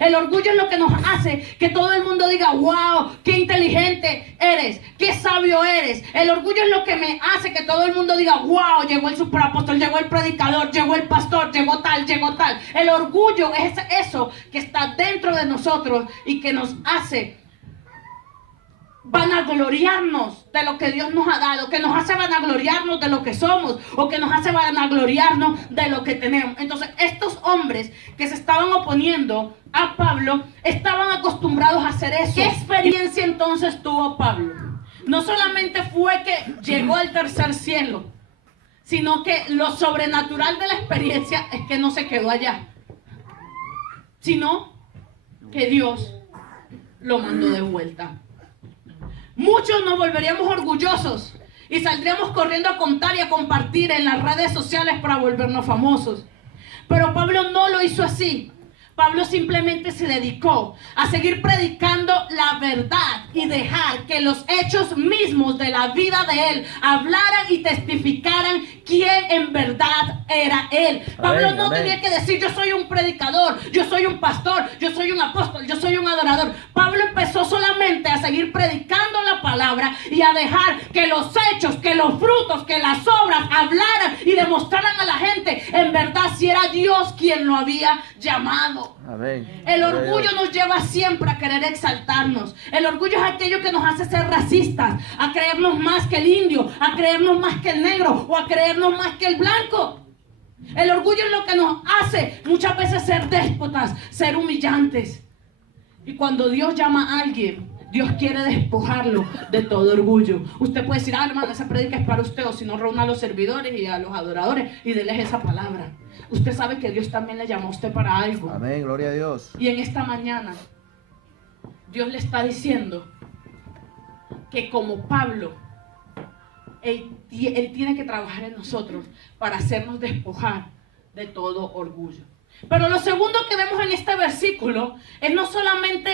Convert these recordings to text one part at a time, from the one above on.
El orgullo es lo que nos hace que todo el mundo diga, wow, qué inteligente eres, qué sabio eres. El orgullo es lo que me hace que todo el mundo diga, wow, llegó el superapóstol, llegó el predicador, llegó el pastor, llegó tal, llegó tal. El orgullo es eso que está dentro de nosotros y que nos hace vanagloriarnos de lo que Dios nos ha dado, que nos hace vanagloriarnos de lo que somos, o que nos hace vanagloriarnos de lo que tenemos. Entonces, estos hombres que se estaban oponiendo a Pablo estaban acostumbrados a hacer eso. ¿Qué experiencia entonces tuvo Pablo? No solamente fue que llegó al tercer cielo, sino que lo sobrenatural de la experiencia es que no se quedó allá, sino que Dios lo mandó de vuelta. Muchos nos volveríamos orgullosos y saldríamos corriendo a contar y a compartir en las redes sociales para volvernos famosos. Pero Pablo no lo hizo así. Pablo simplemente se dedicó a seguir predicando la verdad y dejar que los hechos mismos de la vida de él hablaran y testificaran quién en verdad era él. Pablo no tenía que decir, yo soy un predicador, yo soy un pastor, yo soy un apóstol, yo soy un adorador. Pablo empezó solamente a seguir predicando la palabra y a dejar que los hechos, que los frutos, que las obras hablaran y demostraran a la gente en verdad si era Dios quien lo había llamado. Amén. El orgullo nos lleva siempre a querer exaltarnos. El orgullo es aquello que nos hace ser racistas, a creernos más que el indio, a creernos más que el negro o a creernos más que el blanco. El orgullo es lo que nos hace muchas veces ser déspotas, ser humillantes. Y cuando Dios llama a alguien, Dios quiere despojarlo de todo orgullo. Usted puede decir, hermano, esa predica es para usted, o si no, reúna a los servidores y a los adoradores y déles esa palabra. Usted sabe que Dios también le llamó a usted para algo. Amén, gloria a Dios. Y en esta mañana, Dios le está diciendo que como Pablo, Él tiene que trabajar en nosotros para hacernos despojar de todo orgullo. Pero lo segundo que vemos en este versículo es no solamente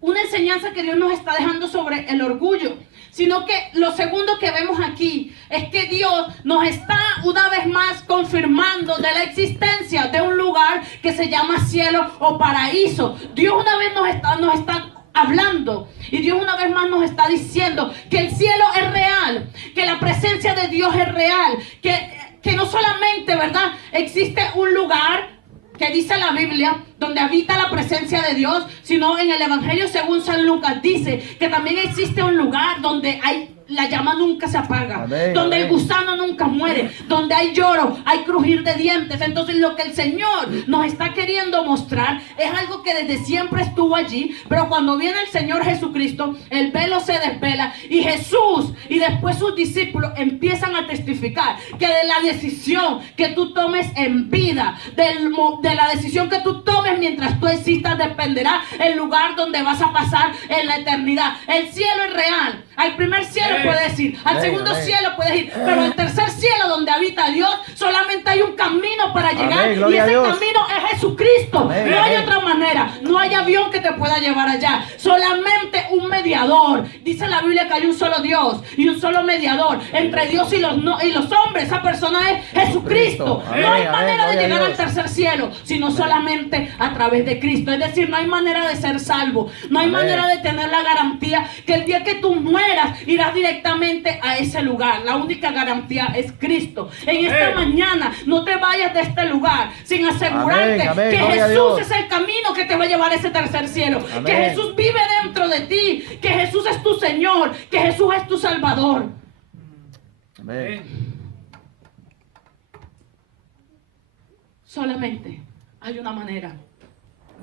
una enseñanza que Dios nos está dejando sobre el orgullo, sino que lo segundo que vemos aquí es que Dios nos está una vez más confirmando de la existencia de un lugar que se llama cielo o paraíso. Dios una vez nos está hablando y Dios una vez más nos está diciendo que el cielo es real, que la presencia de Dios es real, que no solamente, ¿verdad?, existe un lugar que dice la Biblia donde habita la presencia de Dios, sino en el Evangelio según San Lucas dice que también existe un lugar donde la llama nunca se apaga, amén, donde amén. el gusano nunca muere, donde hay lloro, hay crujir de dientes. Entonces lo que el Señor nos está queriendo mostrar es algo que desde siempre estuvo allí, pero cuando viene el Señor Jesucristo, el velo se desvela y Jesús y después sus discípulos empiezan a testificar que de la decisión que tú tomes en vida, de la decisión que tú tomes mientras tú existas, dependerá el lugar donde vas a pasar en la eternidad. El cielo es real. Al primer cielo puedes ir, al segundo cielo puedes ir, pero al tercer cielo donde habita Dios solamente hay un camino para llegar, amén, y gloria a ese Dios. camino es Jesucristo. Amén, no hay amén. otra manera, no hay avión que te pueda llevar allá, solamente un mediador. Dice la Biblia que hay un solo Dios y un solo mediador entre Dios y los hombres. Esa persona es Jesucristo. Amén, No hay amén, manera de gloria a llegar al Dios. tercer cielo sino solamente a través de Cristo. Es decir, no hay manera de ser salvo, no hay Amén. manera de tener la garantía que el día que tú mueras irás directamente a ese lugar. La única garantía es Cristo. En esta mañana no te vayas de este lugar sin asegurarte Amén, amén, que gloria a Jesús Dios. es el camino que te va a llevar a ese tercer cielo, Amén. que Jesús vive dentro de ti, que Jesús es tu Señor, que Jesús es tu Salvador. Amén. Solamente hay una manera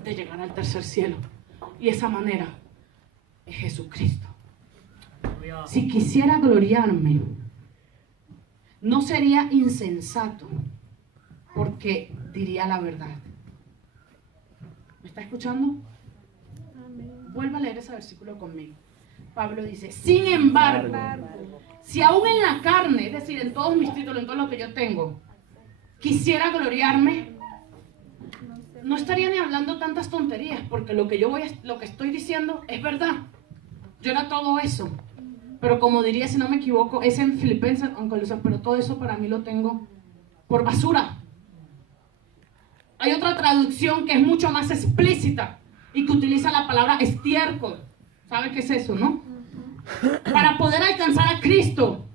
de llegar al tercer cielo, y esa manera es Jesucristo. Si quisiera gloriarme, no sería insensato, porque diría la verdad. ¿Me está escuchando? Vuelva a leer ese versículo conmigo. Pablo dice, sin embargo, si aún en la carne, es decir, en todos mis títulos, en todo lo que yo tengo, quisiera gloriarme, no estaría ni hablando tantas tonterías, porque lo que estoy diciendo es verdad. Yo era todo eso, pero como diría, si no me equivoco, es en Filipenses, pero todo eso para mí lo tengo por basura. Hay otra traducción que es mucho más explícita y que utiliza la palabra estiércol. ¿Sabe qué es eso, no? Para poder alcanzar a Cristo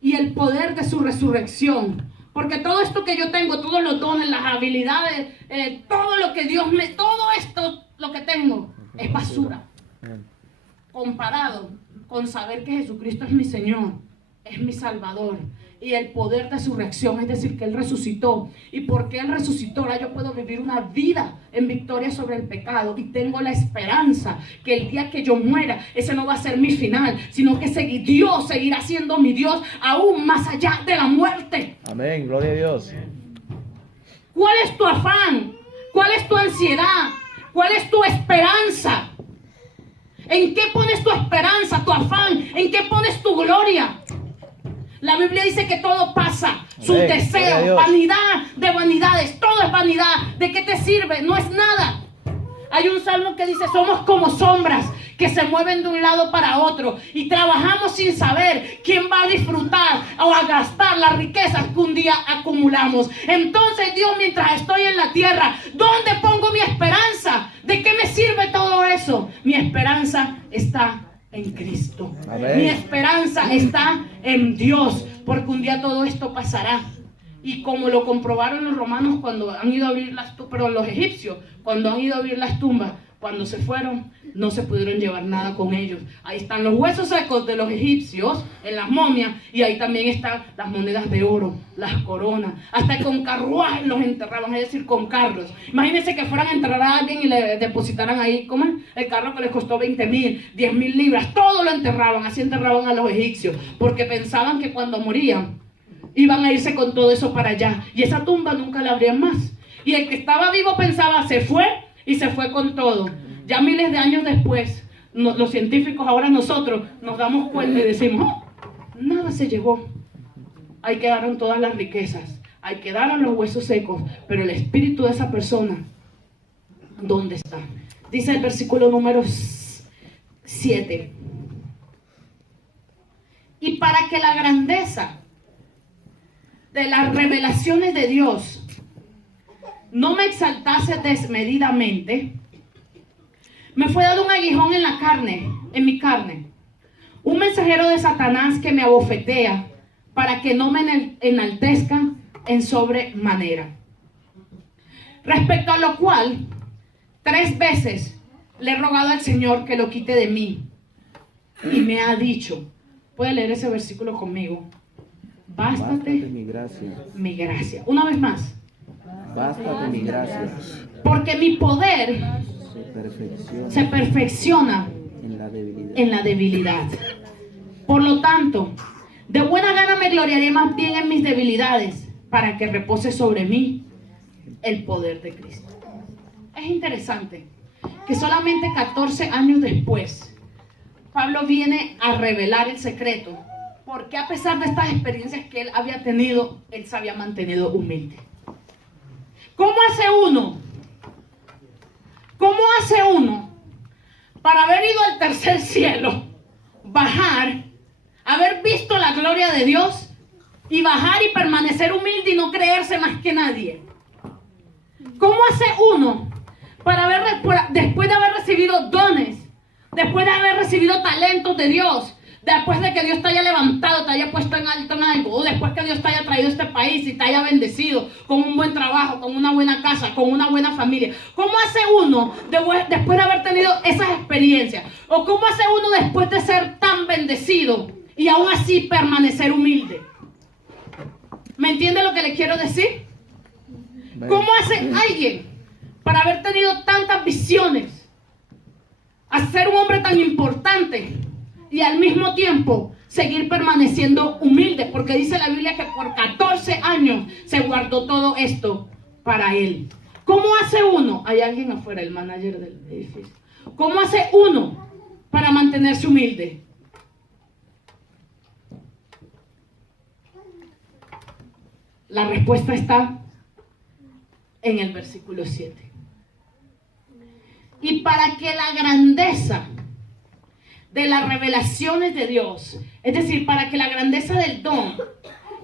y el poder de su resurrección. Porque todo esto que yo tengo, todos los dones, las habilidades, todo lo que Dios me... Todo esto, lo que tengo, es basura. Comparado con saber que Jesucristo es mi Señor, es mi Salvador. Y el poder de su resurrección, es decir, que Él resucitó. Y porque Él resucitó, ahora yo puedo vivir una vida en victoria sobre el pecado. Y tengo la esperanza que el día que yo muera, ese no va a ser mi final, sino que Dios seguirá siendo mi Dios aún más allá de la muerte. Amén, gloria a Dios. ¿Cuál es tu afán? ¿Cuál es tu ansiedad? ¿Cuál es tu esperanza? ¿En qué pones tu esperanza, tu afán? ¿En qué pones tu gloria? La Biblia dice que todo pasa, sus deseos, vanidad de vanidades, todo es vanidad. ¿De qué te sirve? No es nada. Hay un salmo que dice, somos como sombras que se mueven de un lado para otro y trabajamos sin saber quién va a disfrutar o a gastar las riquezas que un día acumulamos. Entonces, Dios, mientras estoy en la tierra, ¿dónde pongo mi esperanza? ¿De qué me sirve todo eso? Mi esperanza está en Cristo. Amén. Mi esperanza está en Dios, porque un día todo esto pasará. Y como lo comprobaron los romanos cuando han ido a abrir las tumbas, pero los egipcios, cuando han ido a abrir las tumbas, cuando se fueron, no se pudieron llevar nada con ellos. Ahí están los huesos secos de los egipcios en las momias, y ahí también están las monedas de oro, las coronas, hasta con carruajes los enterraban, es decir, con carros. Imagínense que fueran a enterrar a alguien y le depositaran ahí, ¿cómo es? El carro que les costó 20,000, 10,000 libras, todo lo enterraban, así enterraban a los egipcios, porque pensaban que cuando morían, iban a irse con todo eso para allá, y esa tumba nunca la abrían más. Y el que estaba vivo pensaba, se fue, y se fue con todo. Ya miles de años después, los científicos, ahora nosotros, nos damos cuenta y decimos, oh, nada se llevó. Ahí quedaron todas las riquezas, ahí quedaron los huesos secos, pero el espíritu de esa persona, ¿dónde está? Dice el versículo número 7. Y para que la grandeza de las revelaciones de Dios no me exaltase desmedidamente, me fue dado un aguijón en la carne, en mi carne, un mensajero de Satanás que me abofetea para que no me enaltezca en sobremanera. Respecto a lo cual, 3 veces le he rogado al Señor que lo quite de mí, y me ha dicho, puede leer ese versículo conmigo, bástate mi gracia. Una vez más. Bástate mi gracia. Porque mi poder se perfecciona en la debilidad. Por lo tanto, de buena gana me gloriaré más bien en mis debilidades, para que repose sobre mí el poder de Cristo. Es interesante que solamente 14 años después, Pablo viene a revelar el secreto, porque a pesar de estas experiencias que él había tenido, él se había mantenido humilde. ¿Cómo hace uno? ¿Cómo hace uno para haber ido al tercer cielo, bajar, haber visto la gloria de Dios y bajar y permanecer humilde y no creerse más que nadie? ¿Cómo hace uno para después de haber recibido dones, después de haber recibido talentos de Dios, después de que Dios te haya levantado, te haya puesto en alto en algo, o después que Dios te haya traído a este país y te haya bendecido con un buen trabajo, con una buena casa, con una buena familia? ¿Cómo hace uno después de haber tenido esas experiencias? ¿O cómo hace uno después de ser tan bendecido y aún así permanecer humilde? ¿Me entiende lo que le quiero decir? ¿Cómo hace alguien para haber tenido tantas visiones, a ser un hombre tan importante y al mismo tiempo seguir permaneciendo humilde? Porque dice la Biblia que por 14 años se guardó todo esto para él. ¿Cómo hace uno? Hay alguien afuera, el manager del edificio. ¿Cómo hace uno para mantenerse humilde? La respuesta está en el versículo 7. Y para que la grandeza de las revelaciones de Dios, es decir, para que la grandeza del don,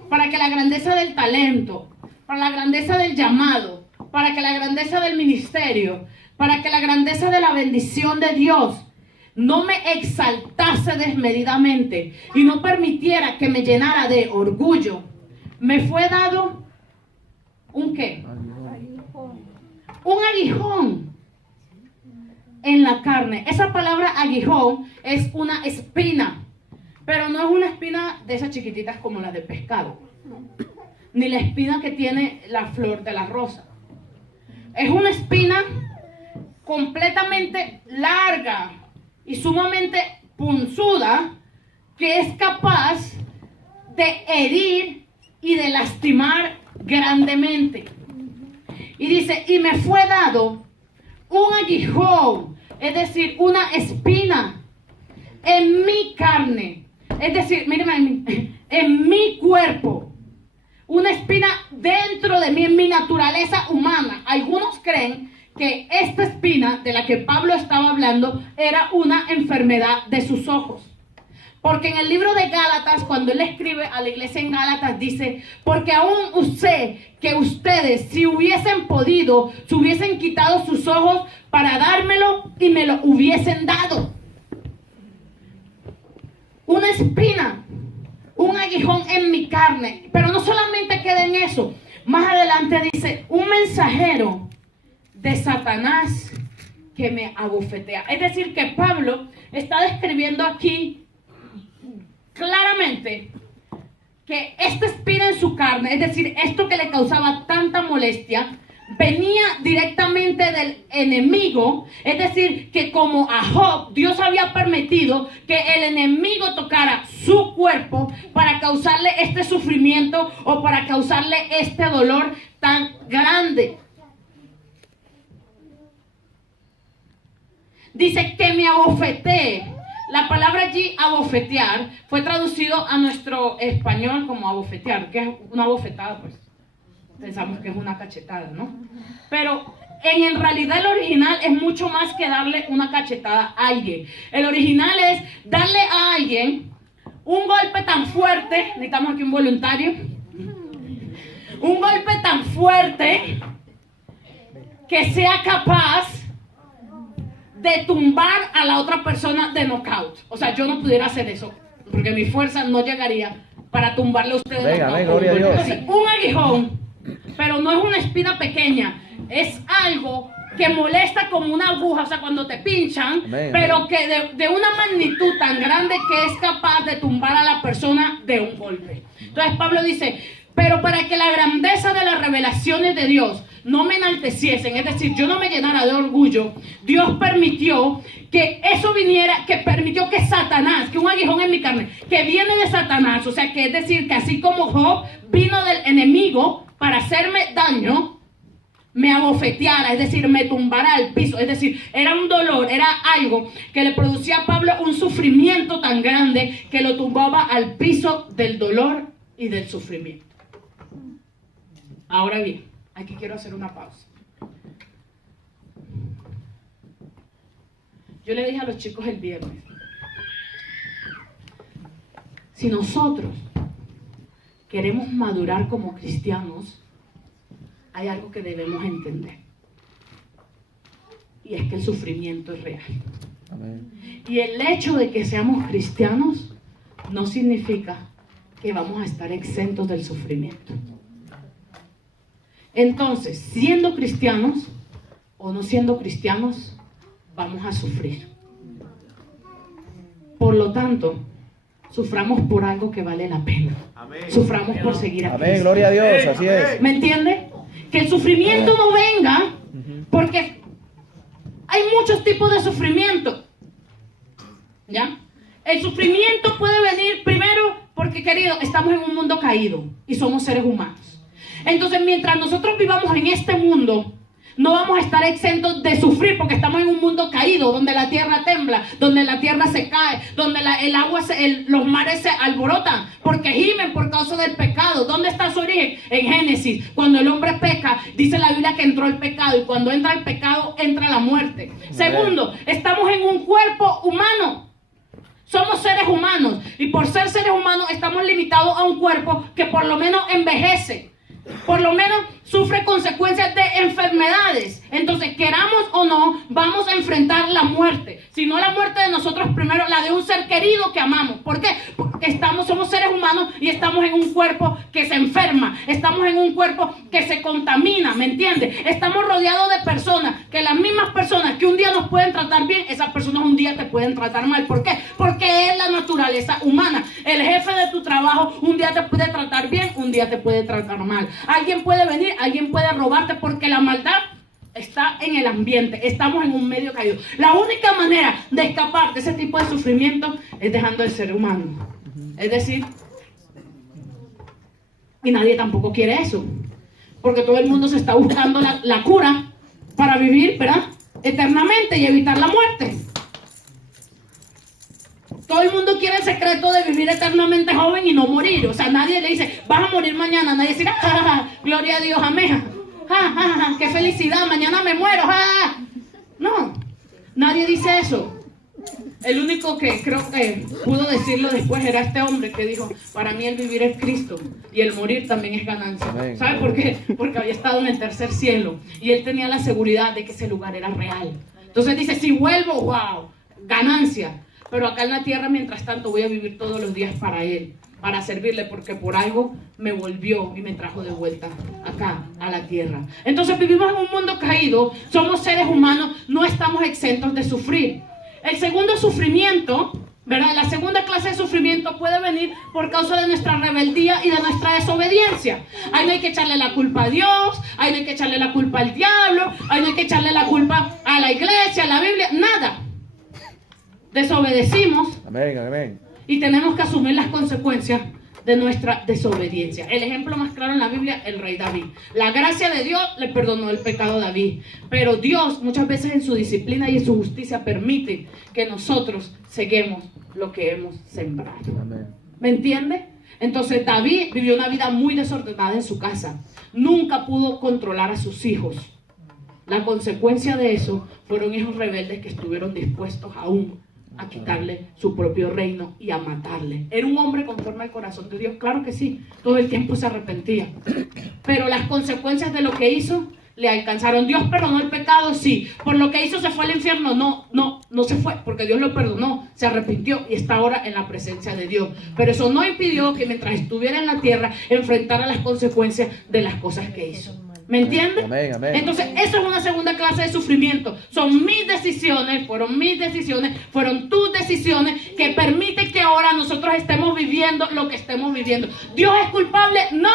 para que la grandeza del talento, para la grandeza del llamado, para que la grandeza del ministerio, para que la grandeza de la bendición de Dios no me exaltase desmedidamente y no permitiera que me llenara de orgullo, me fue dado ¿un qué? Un aguijón en la carne. Esa palabra aguijón es una espina, pero no es una espina de esas chiquititas como las de pescado, ni la espina que tiene la flor de la rosa. Es una espina completamente larga y sumamente punzuda, que es capaz de herir y de lastimar grandemente. Y dice, y me fue dado un aguijón, es decir, una espina en mi carne, es decir, mírenme, en mi cuerpo, una espina dentro de mí, en mi naturaleza humana. Algunos creen que esta espina de la que Pablo estaba hablando era una enfermedad de sus ojos. Porque en el libro de Gálatas, cuando él escribe a la iglesia en Gálatas, dice, porque aún sé que ustedes, si hubiesen podido, se hubiesen quitado sus ojos para dármelo y me lo hubiesen dado. Una espina, un aguijón en mi carne. Pero no solamente queda en eso. Más adelante dice, un mensajero de Satanás que me abofetea. Es decir, que Pablo está describiendo aquí claramente que esta espina en su carne, es decir, esto que le causaba tanta molestia, venía directamente del enemigo. Es decir, que como a Job, Dios había permitido que el enemigo tocara su cuerpo para causarle este sufrimiento o para causarle este dolor tan grande. Dice que me abofetee. La palabra allí, abofetear, fue traducido a nuestro español como abofetear, que es una bofetada, pues. Pensamos que es una cachetada, ¿no? Pero en realidad el original es mucho más que darle una cachetada a alguien. El original es darle a alguien un golpe tan fuerte, necesitamos aquí un voluntario, un golpe tan fuerte que sea capaz de tumbar a la otra persona de knockout. O sea, yo no pudiera hacer eso, porque mi fuerza no llegaría para tumbarle a ustedes. Venga, gloria a Dios. Sí, un aguijón, pero no es una espina pequeña, es algo que molesta como una aguja, o sea, cuando te pinchan, pero que de una magnitud tan grande que es capaz de tumbar a la persona de un golpe. Entonces Pablo dice, pero para que la grandeza de las revelaciones de Dios no me enalteciesen, es decir, yo no me llenara de orgullo, Dios permitió que eso viniera, que permitió que Satanás, que un aguijón en mi carne, que viene de Satanás, o sea, que es decir, que así como Job vino del enemigo para hacerme daño, me abofeteara, es decir, me tumbara al piso, es decir, era un dolor, era algo que le producía a Pablo un sufrimiento tan grande que lo tumbaba al piso del dolor y del sufrimiento. Ahora bien, aquí quiero hacer una pausa. Yo le dije a los chicos el viernes, si nosotros queremos madurar como cristianos, hay algo que debemos entender. Y es que el sufrimiento es real. Amén. Y el hecho de que seamos cristianos no significa que vamos a estar exentos del sufrimiento. Entonces, siendo cristianos o no siendo cristianos, vamos a sufrir. Por lo tanto, suframos por algo que vale la pena. Amén. Suframos por seguir a Cristo. Amén, gloria a Dios, así es. ¿Me entiende? Que el sufrimiento no venga, porque hay muchos tipos de sufrimiento. ¿Ya? El sufrimiento puede venir primero porque, querido, estamos en un mundo caído y somos seres humanos. Entonces, mientras nosotros vivamos en este mundo, no vamos a estar exentos de sufrir, porque estamos en un mundo caído, donde la tierra tembla, donde la tierra se cae, donde el agua, los mares se alborotan, porque gimen por causa del pecado. ¿Dónde está su origen? En Génesis. Cuando el hombre peca, dice la Biblia que entró el pecado, y cuando entra el pecado, entra la muerte. Segundo, estamos en un cuerpo humano. Somos seres humanos, y por ser seres humanos estamos limitados a un cuerpo que por lo menos envejece. Por lo menos sufre consecuencias de enfermedades. Entonces, queramos o no, vamos a enfrentar la muerte. Si no la muerte de nosotros primero, la de un ser querido que amamos. ¿Por qué? Porque somos seres humanos y estamos en un cuerpo que se enferma. Estamos en un cuerpo que se contamina, ¿me entiendes? Estamos rodeados de personas, que las mismas personas que un día nos pueden tratar bien, esas personas un día te pueden tratar mal. ¿Por qué? Porque es la naturaleza humana. El jefe de tu trabajo un día te puede tratar bien, un día te puede tratar mal. Alguien puede venir, alguien puede robarte, porque la maldad está en el ambiente. Estamos en un medio caído. La única manera de escapar de ese tipo de sufrimiento es dejando de ser humano. Es decir, y nadie tampoco quiere eso, porque todo el mundo se está buscando la cura para vivir, ¿verdad?, eternamente y evitar la muerte. Todo el mundo quiere el secreto de vivir eternamente joven y no morir. O sea, nadie le dice, vas a morir mañana. Nadie dice, gloria a Dios, amén. Qué felicidad, mañana me muero. No, nadie dice eso. El único que creo que pudo decirlo después era este hombre que dijo, para mí el vivir es Cristo y el morir también es ganancia. Amén. ¿Sabe por qué? Porque había estado en el tercer cielo y él tenía la seguridad de que ese lugar era real. Entonces dice, si vuelvo, wow, ganancia. Pero acá en la tierra, mientras tanto, voy a vivir todos los días para Él, para servirle, porque por algo me volvió y me trajo de vuelta acá, a la tierra. Entonces vivimos en un mundo caído, somos seres humanos, no estamos exentos de sufrir. El segundo sufrimiento, ¿verdad?, la segunda clase de sufrimiento puede venir por causa de nuestra rebeldía y de nuestra desobediencia. Ahí no hay que echarle la culpa a Dios, ahí no hay que echarle la culpa al diablo, ahí no hay que echarle la culpa a la iglesia, a la Biblia, nada. Desobedecimos. Amén, amén. Y tenemos que asumir las consecuencias de nuestra desobediencia. El ejemplo más claro en la Biblia, el rey David. La gracia de Dios le perdonó el pecado a David. Pero Dios muchas veces en su disciplina y en su justicia permite que nosotros seguimos lo que hemos sembrado. Amén. ¿Me entiende? Entonces David vivió una vida muy desordenada en su casa. Nunca pudo controlar a sus hijos. La consecuencia de eso fueron hijos rebeldes que estuvieron dispuestos aún a quitarle su propio reino y a matarle. ¿Era un hombre conforme al corazón de Dios? Claro que sí, todo el tiempo se arrepentía. Pero las consecuencias de lo que hizo le alcanzaron. ¿Dios perdonó el pecado? Sí. ¿Por lo que hizo se fue al infierno? No se fue, porque Dios lo perdonó, se arrepintió y está ahora en la presencia de Dios. Pero eso no impidió que mientras estuviera en la tierra enfrentara las consecuencias de las cosas que hizo. ¿Me entiendes? Amén, amén. Entonces, eso es una segunda clase de sufrimiento. Son mis decisiones, fueron tus decisiones que permiten que ahora nosotros estemos viviendo lo que estemos viviendo. ¿Dios es culpable? No.